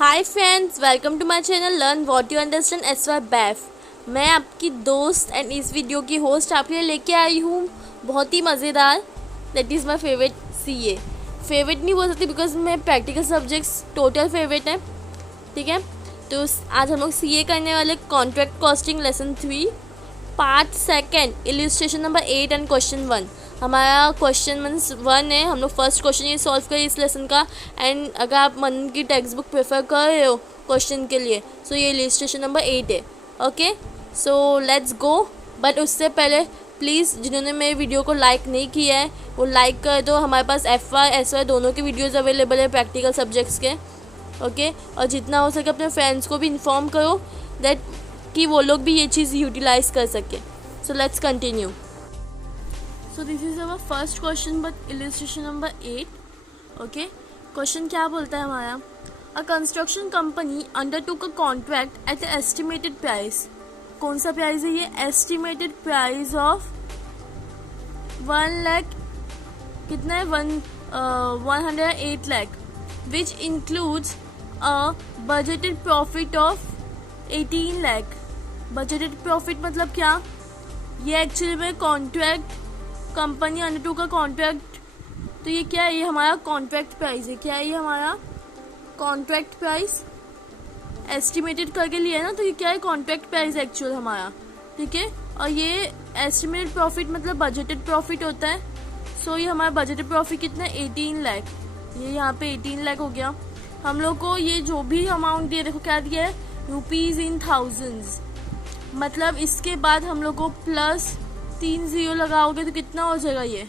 Hi friends, welcome to my channel learn what you understand S Y BAF. मैं आपकी दोस्त and इस video की होस्ट आपके लिए लेके आई हूँ बहुत ही मज़ेदार। That is my favourite CA. Favourite नहीं बोल सकती बिकॉज मैं प्रैक्टिकल सब्जेक्ट्स टोटल फेवरेट है। ठीक है, तो आज हम लोग सीए करने वाले contract costing lesson 3 part second illustration number 8 and question 1। हमारा क्वेश्चन मीन्स 1 है। हम लोग फर्स्ट क्वेश्चन ये सॉल्व करें इस लेसन का। एंड अगर आप मन की टेक्स्ट बुक प्रेफर कर रहे हो क्वेश्चन के लिए सो ये इलिस्ट्रेशन नंबर 8 है। Okay, so let's go. But उससे पहले प्लीज़ जिन्होंने मेरे वीडियो को लाइक नहीं किया है वो लाइक कर दो। हमारे पास FY SY दोनों के वीडियोज़ अवेलेबल है प्रैक्टिकल सब्जेक्ट्स के। ओके, और जितना हो सके अपने फ्रेंड्स को भी इन्फॉर्म करो दैट कि वो लोग भी ये चीज़ यूटिलाइज कर सके। So let's continue. So this is our first question but illustration number 8। Okay, question क्या बोलता है हमारा, a construction company undertook a contract at estimated price. कौन सा प्राइस है ये? एस्टिमेटेड प्राइस ऑफ 1 लाख, कितना है 108 lakh, which includes a budgeted profit of 18 lakh. Budgeted profit मतलब क्या? ये एक्चुअली में कॉन्ट्रैक्ट कंपनी अंडरटू का कॉन्ट्रैक्ट, तो ये क्या है? ये हमारा कॉन्ट्रैक्ट प्राइस है। क्या है ये? हमारा कॉन्ट्रैक्ट प्राइस एस्टिमेटेड करके लिया है ना, तो ये क्या है? कॉन्ट्रैक्ट प्राइस एक्चुअल हमारा। ठीक है, और ये एस्टिमेटेड प्रॉफिट मतलब बजटेड प्रॉफिट होता है। सो ये हमारा बजटेड प्रॉफिट कितना है? 18 लाख। ये यहाँ पे 18 लाख हो गया। हम लोग को ये जो भी अमाउंट दिया, देखो क्या दिया है, रुपीज़ इन थाउजेंड्स। मतलब इसके बाद हम लोग को प्लस 3 जीरो लगाओगे तो कितना हो जाएगा? ये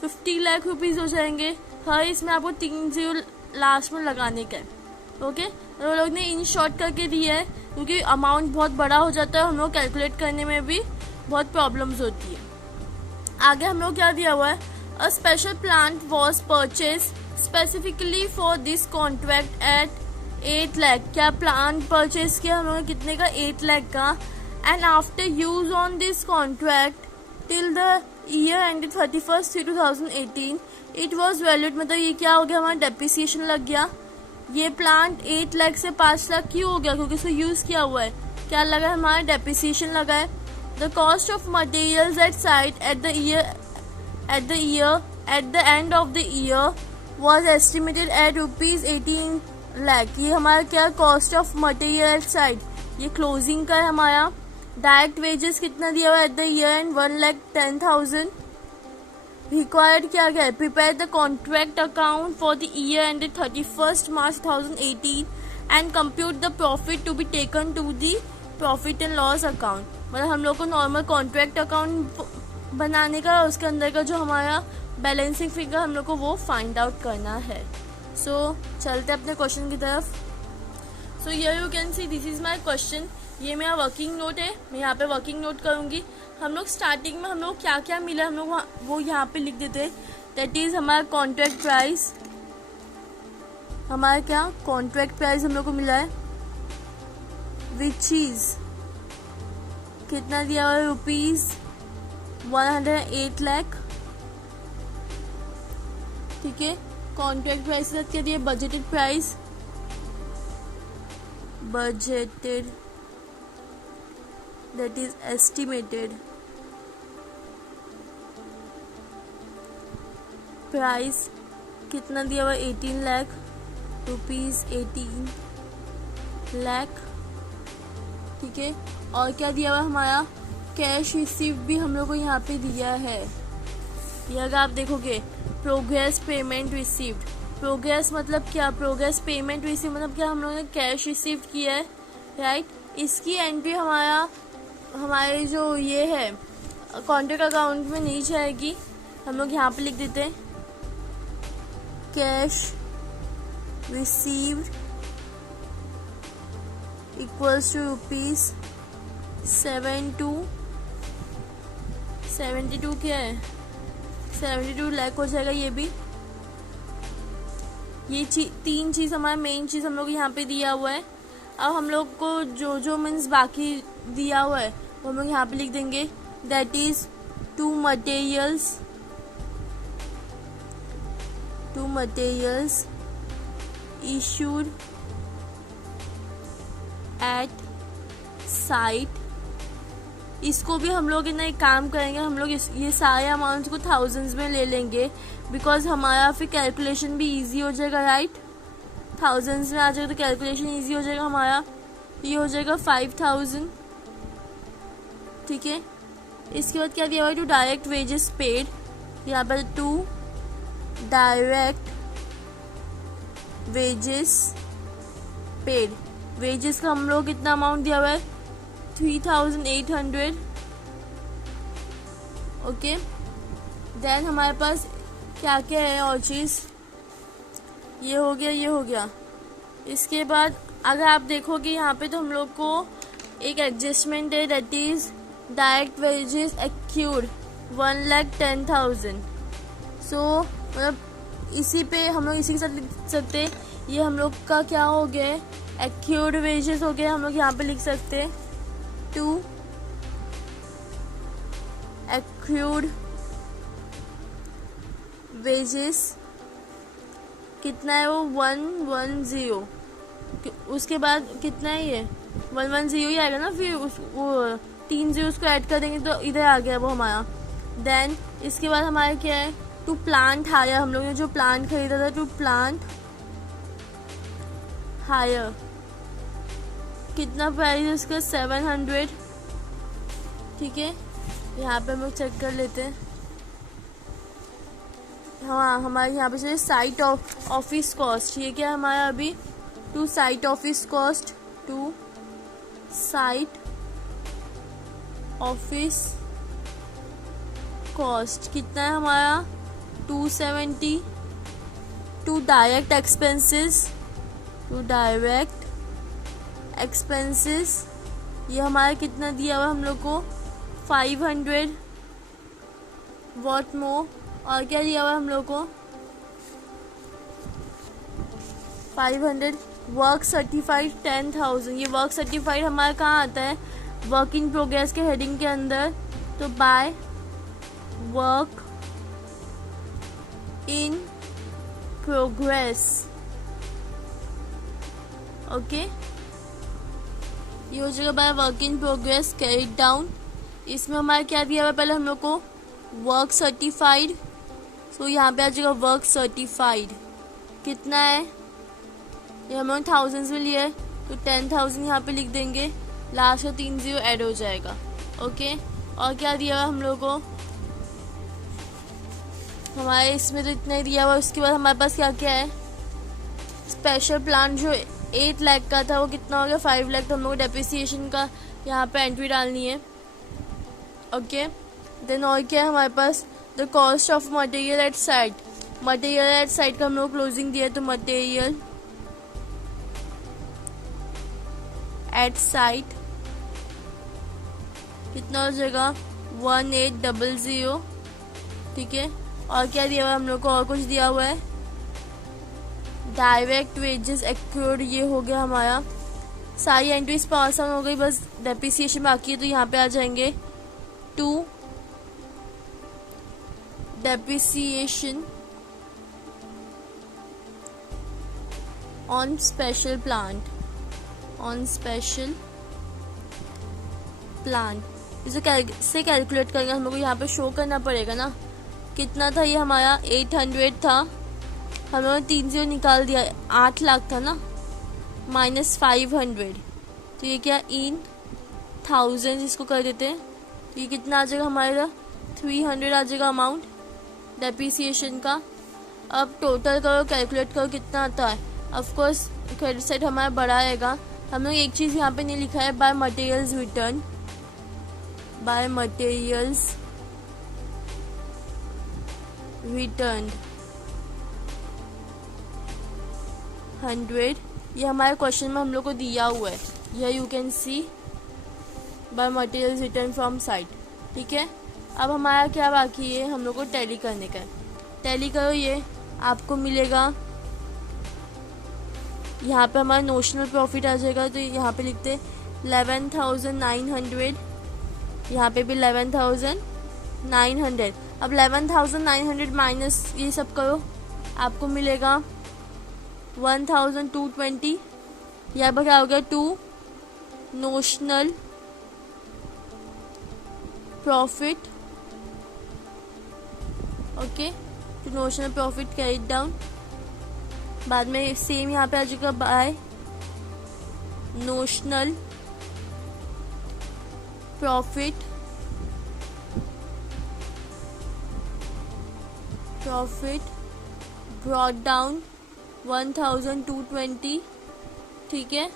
50 लाख रुपीज़ हो जाएंगे। हर इसमें आपको 3 जीरो लास्ट में लगाने का है। ओके, तो वो लोग ने इन शॉर्ट करके दिया है क्योंकि अमाउंट बहुत बड़ा हो जाता है, हम लोग कैलकुलेट करने में भी बहुत प्रॉब्लम्स होती है। आगे हम लोग क्या दिया हुआ है, a special plant was purchase specifically for this contract at 8 lakh. क्या प्लान परचेज किया हम लोगों ने? कितने का? 8 लाख का। And after use on this contract till the year ended 31/3/2018 it was valued. मतलब ये क्या हो गया? हमारा डेप्रिसिएशन लग गया। ये प्लांट 8 लाख से 5 लाख क्यों हो गया? क्योंकि इसको यूज किया हुआ है। क्या लगा है? हमारा डेप्रिसिएशन लगा है। The cost of materials at site at the end of the year was estimated at ₹18 lakh. ये हमारा क्या? Cost of material at site, ये क्लोजिंग का है हमारा। डायरेक्ट वेजेस कितना दिया हुआ है at the year end 1,10,000। Required क्या क्या है? Prepare the contract account for the year ended 31 March 2018 and compute the profit to be taken to the profit and loss account. मतलब हम लोग को नॉर्मल कॉन्ट्रैक्ट अकाउंट बनाने का, उसके अंदर का जो हमारा बैलेंसिंग फिगर हम लोग को वो फाइंड आउट करना है। सो चलते अपने क्वेश्चन की तरफ। So here you can see this is my question. ये मेरा वर्किंग नोट है, मैं यहाँ पे वर्किंग नोट करूँगी। हम लोग स्टार्टिंग में हम लोग क्या क्या मिला हम लोग वो यहाँ पे लिख देते हैं। दैट इज हमारा कॉन्ट्रैक्ट प्राइस। हमारा क्या? कॉन्ट्रैक्ट प्राइस हम लोग को मिला है विच इज कितना दिया हुआ है? ₹108 लाख। ठीक है, कॉन्ट्रैक्ट प्राइस के साथ क्या दिया? Budgeted price, budgeted that is estimated price. कितना दिया हुआ? 18 लाख, ₹18 लाख। ठीक है, और क्या दिया हुआ हमारा? कैश रिसीव भी हम लोग को यहाँ पे दिया है। ये अगर आप देखोगे प्रोग्रेस पेमेंट रिसीव्ड। प्रोग्रेस मतलब क्या? प्रोग्रेस पेमेंट रिसीव मतलब क्या? हम लोगों ने कैश रिसीव किया है, राइट। इसकी एंट्री हमारे जो ये है कॉन्ट्रैक्ट अकाउंट में नहीं जाएगी। हम लोग यहाँ पे लिख देते हैं कैश रिसीव्ड इक्वल्स टू ₹72 क्या है? 72 लाख हो जाएगा। ये भी ये तीन चीज़ हमारा मेन चीज़ हम लोग यहाँ पे दिया हुआ है। अब हम लोग को जो जो मीन्स बाकी दिया हुआ है वो हम लोग यहाँ पे लिख देंगे। That is two materials issued at site, इसको भी हम लोग ना एक काम करेंगे, हम लोग ये सारे अमाउंट्स को थाउजेंड्स में ले लेंगे, बिकॉज हमारा फिर कैलकुलेशन भी इजी हो जाएगा, राइट। थाउजेंड्स में आ जाएगा तो कैलकुलेशन इजी हो जाएगा हमारा। ये हो जाएगा 5000, ठीक है। इसके बाद क्या दिया हुआ है, टू डायरेक्ट वेजेस पेड, यहाँ पर to direct wages paid, wages का हम लोग कितना अमाउंट दिया हुआ है 3800, ओके। देन हमारे पास क्या क्या है और चीज़, ये हो गया, ये हो गया। इसके बाद अगर आप देखोगे यहाँ पे तो हम लोग को एक एडजस्टमेंट है, दैट इज डायरेक्ट वेजेस एक्यूर्ड 1,10,000। सो मतलब इसी पे हम लोग इसी के साथ लिख सकते हैं, ये हम लोग का क्या हो गया, एक्यूर्ड वेजेस हो गया। हम लोग यहाँ पे लिख सकते हैं टू एक्यूर्ड वेजेस, कितना है वो 110, उसके बाद कितना है ये 110 ही आएगा ना, फिर वो 3 जीरो उसको ऐड कर देंगे तो इधर आ गया वो हमारा। देन इसके बाद हमारे क्या है, टू प्लांट हायर, हम लोग ने जो प्लांट खरीदा था, टू प्लांट हायर, कितना प्राइस है उसका 700, ठीक है। यहाँ पे हम लोग चेक कर लेते हैं, हाँ हमारे यहाँ पे साइट ऑफिस कॉस्ट, ये क्या है हमारा अभी, to site office cost, to site office cost कितना है हमारा 270, to direct expenses, to direct expenses, ये हमारा कितना दिया हुआ हम लोग को 500, व्हाट मोर, और क्या दिया हुआ हम लोग को 500, वर्क सर्टिफाइड 10,000, ये वर्क सर्टिफाइड हमारा कहाँ आता है, वर्क इन प्रोग्रेस के हेडिंग के अंदर, तो by work in progress, okay. ये हो जाएगा by work in progress carried down. इसमें हमारा क्या दिया हुआ है, पहले हम लोग को वर्क सर्टिफाइड, सो यहाँ पे आ जाएगा वर्क सर्टिफाइड कितना है, ये हमें थाउजेंड्स में लिया है तो 10,000 यहाँ पे लिख देंगे, लास्ट का 3 जीरो ऐड हो जाएगा, ओके। और क्या दिया हुआ हम लोग को, हमारे इसमें तो इतना ही दिया हुआ। उसके बाद हमारे पास क्या क्या है, स्पेशल प्लान जो 8 लाख का था वो कितना हो गया 5 लाख, तो हम लोग को डेप्रिसिएशन का यहाँ पे एंट्री डालनी है, ओके। देन और क्या है हमारे पास, the cost of material at site, material at site का हम लोग क्लोजिंग दिया है, तो मटेरियल एट साइट कितना हो जाएगा 1800, ठीक है। और क्या दिया हुआ है हम लोग को, और कुछ दिया हुआ है, डायरेक्ट वेजेस एक्यूर्ड, ये हो गया हमारा, सारी एंट्रीज पास ऑन हो गई, बस डेप्रिसिएशन बाकी है, तो यहाँ पे आ जाएंगे to depreciation on special plant, on special plant, इसे कैसे कैलकुलेट करेंगे हम लोग को यहाँ पे शो करना पड़ेगा ना, कितना था ये हमारा 800 था, हम लोगों ने 3 जीरो निकाल दिया, 8 लाख था ना, माइनस 500, तो ये क्या इन थाउजेंड इसको कर देते हैं, तो ये कितना आ जाएगा हमारे 300 आ जाएगा अमाउंट डेप्रिसिएशन का। अब टोटल करो, कैलकुलेट करो कितना आता है, ऑफकोर्स क्रेडिट साइड हमारा बड़ा रहेगा। हम लोग एक चीज़ यहाँ पे नहीं लिखा है, by materials return, by materials return 100, ये हमारे क्वेश्चन में हम लोग को दिया हुआ है, यह you can see by materials return from site, ठीक है। अब हमारा क्या बाकी है, हम लोग को टैली करने का है, टैली करो, ये आपको मिलेगा यहाँ पे हमारा नोशनल प्रॉफिट आ जाएगा, तो यहाँ पे लिखते 11,900, यहाँ पे भी 11,900। अब 11,900 माइनस ये सब करो, आपको मिलेगा 1220, यहाँ पर क्या हो गया 2 notional profit, okay, to notional profit carried down. बाद में सेम यहाँ पे आ जाएगा by notional profit brought down 1220, ठीक है।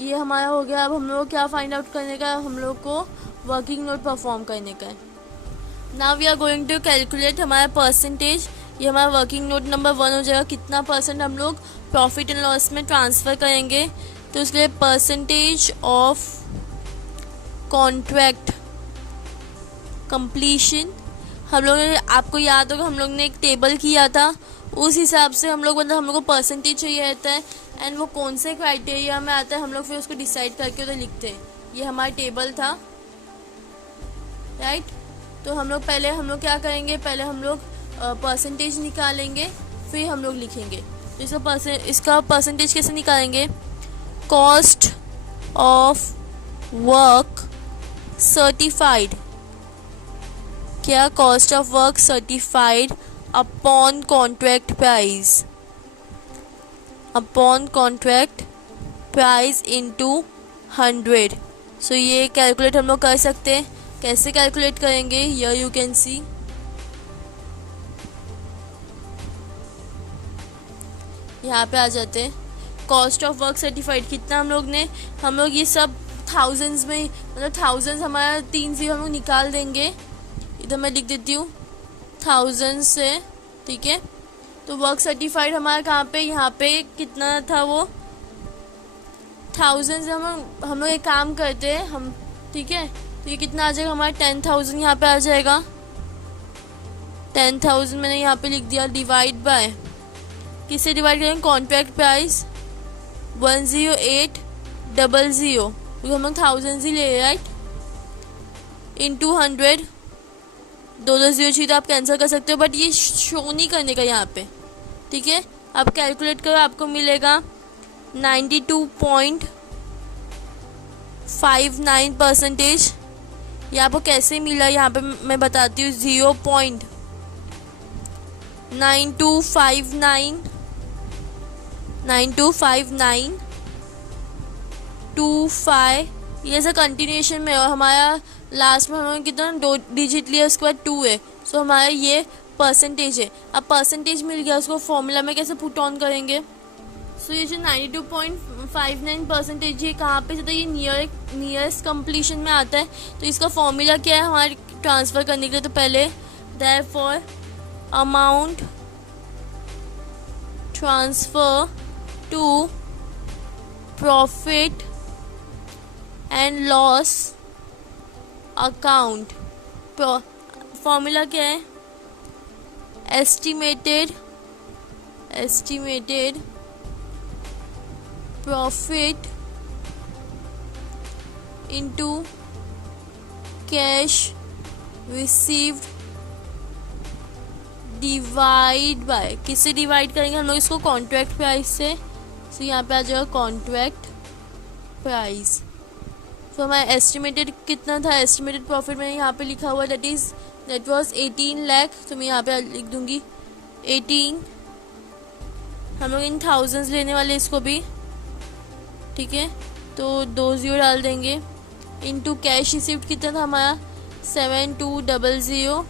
ये हमारा हो गया। अब हम लोग क्या फाइंड आउट करने का है, हम लोग को वर्किंग नोट परफॉर्म करने का है। Now we are going to calculate हमारा परसेंटेज। ये हमारा वर्किंग नोट नंबर 1 हो जाएगा। कितना परसेंट हम लोग प्रॉफिट एंड लॉस में ट्रांसफ़र करेंगे, तो इसके लिए परसेंटेज ऑफ कॉन्ट्रैक्ट कंप्लीशन हम लोग ने, आपको याद होगा हम लोग ने एक टेबल किया था, उस हिसाब से हम लोग मतलब हम लोग को परसेंटेज चाहिए रहता है एंड वो कौन से क्राइटेरिया में आता है हम लोग फिर उसको डिसाइड करके उधर लिखते हैं। ये हमारा टेबल था, राइट। तो हम लोग पहले हम लोग क्या करेंगे, पहले हम लोग परसेंटेज निकालेंगे, फिर हम लोग लिखेंगे। तो इसका परसेंटेज कैसे निकालेंगे, कॉस्ट ऑफ वर्क सर्टिफाइड, क्या cost of work certified upon contract price, upon contract price into 100। सो ये कैलकुलेट हम लोग कर सकते हैं। कैसे कैलकुलेट करेंगे, हियर यू कैन सी, यहाँ पे आ जाते हैं। कॉस्ट ऑफ वर्क सर्टिफाइड कितना हम लोग ये सब थाउजेंड्स में, मतलब थाउजेंड्स हमारा 3 0 हम लोग निकाल देंगे। इधर मैं लिख देती हूँ थाउजेंड्स से, ठीक है। तो वर्क सर्टिफाइड हमारा कहाँ पे, यहाँ पे कितना था वो थाउजेंड्स। हम लोग एक काम करते हैं हम, ठीक है। तो ये कितना आ जाएगा हमारा 10,000 यहाँ पे आ जाएगा। 10,000 मैंने यहाँ पे लिख दिया, डिवाइड बाय, किससे डिवाइड करेंगे, कॉन्ट्रैक्ट प्राइस 10800, क्योंकि हम लोग थाउजेंड्स ही ले रहे, राइट, इनटू 100। 2 0 चाहिए तो आप कैंसिल कर सकते हो, बट ये शो नहीं करने का यहाँ पे, ठीक है। आप कैलकुलेट करो, आपको मिलेगा 92.59%। ये आपको कैसे मिला, यहाँ पे मैं बताती हूँ, 0.925925, ये ऐसा कंटिन्यूएशन में। और हमारा लास्ट में हमें कितना 2 डिजिट लिया, उसके बाद 2 है। सो हमारा ये परसेंटेज है। अब परसेंटेज मिल गया, उसको फॉर्मूला में कैसे पुट ऑन करेंगे। सो ये जो 92.59% ये कहाँ पे जाता है, ये नियरेस्ट कंप्लीशन में आता है। तो इसका फॉर्मूला क्या है हमारे ट्रांसफ़र करने के लिए, तो पहले therefore amount transfer to profit and loss account. Formula क्या है, estimated profit into cash received divide by, किससे डिवाइड करेंगे हम लोग इसको, कॉन्ट्रैक्ट प्राइस से। तो यहाँ पे आ जाएगा कॉन्ट्रैक्ट प्राइस। तो हमारा एस्टिमेटेड कितना था, एस्टिमेटेड प्रॉफिट मैंने यहाँ पे लिखा हुआ, दैट वाज 18 लाख। तो मैं यहाँ पे लिख दूँगी 18। हम लोग इन थाउजेंड्स लेने वाले इसको भी, ठीक है। तो 2 0 डाल देंगे, इनटू कैश रिसीव्ड कितना था हमारा 7200,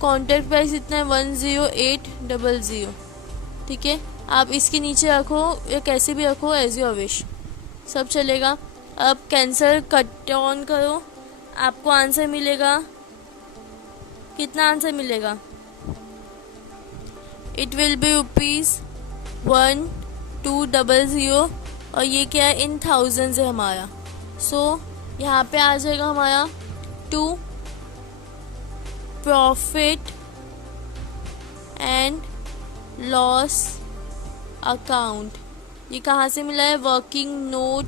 कॉन्ट्रैक्ट प्राइस इतना है 10800, ठीक है। आप इसके नीचे रखो या कैसे भी रखो, एज यू विश, सब चलेगा। अब कैंसिल कट ऑन करो, आपको आंसर मिलेगा, कितना आंसर मिलेगा, इट विल बी ₹1200। और ये क्या है, इन थाउजेंड्स है हमारा। सो यहाँ पे आ जाएगा हमारा to profit and loss account. ये कहाँ से मिला है, वर्किंग नोट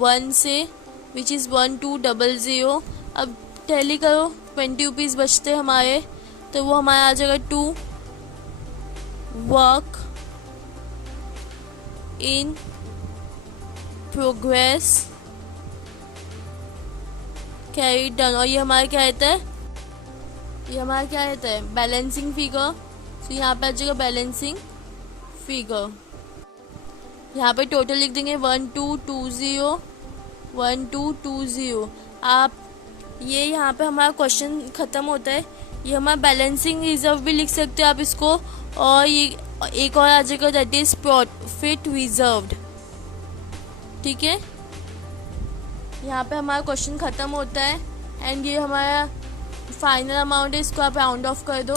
1 से, विच इज़ 1200। अब टैली करो, 20 रुपीज़ बचते हमारे, तो वो हमारा आ जाएगा to work in progress carried down. और ये हमारा क्या रहता है, ये हमारा क्या रहता है, बैलेंसिंग फिगर। तो यहाँ पे आ जाएगा बैलेंसिंग फिगर। यहाँ पे टोटल लिख देंगे 1220 1220। आप ये यहाँ पे हमारा क्वेश्चन ख़त्म होता है। ये हमारा बैलेंसिंग रिजर्व भी लिख सकते हो आप इसको। और ये एक और आ जाएगा दैट इज प्रॉफिट रिजर्व्ड। ठीक है, यहाँ पे हमारा क्वेश्चन ख़त्म होता है एंड ये हमारा फाइनल अमाउंट है, इसको आप राउंड ऑफ कर दो।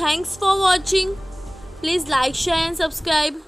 Thanks for watching, please like share and subscribe.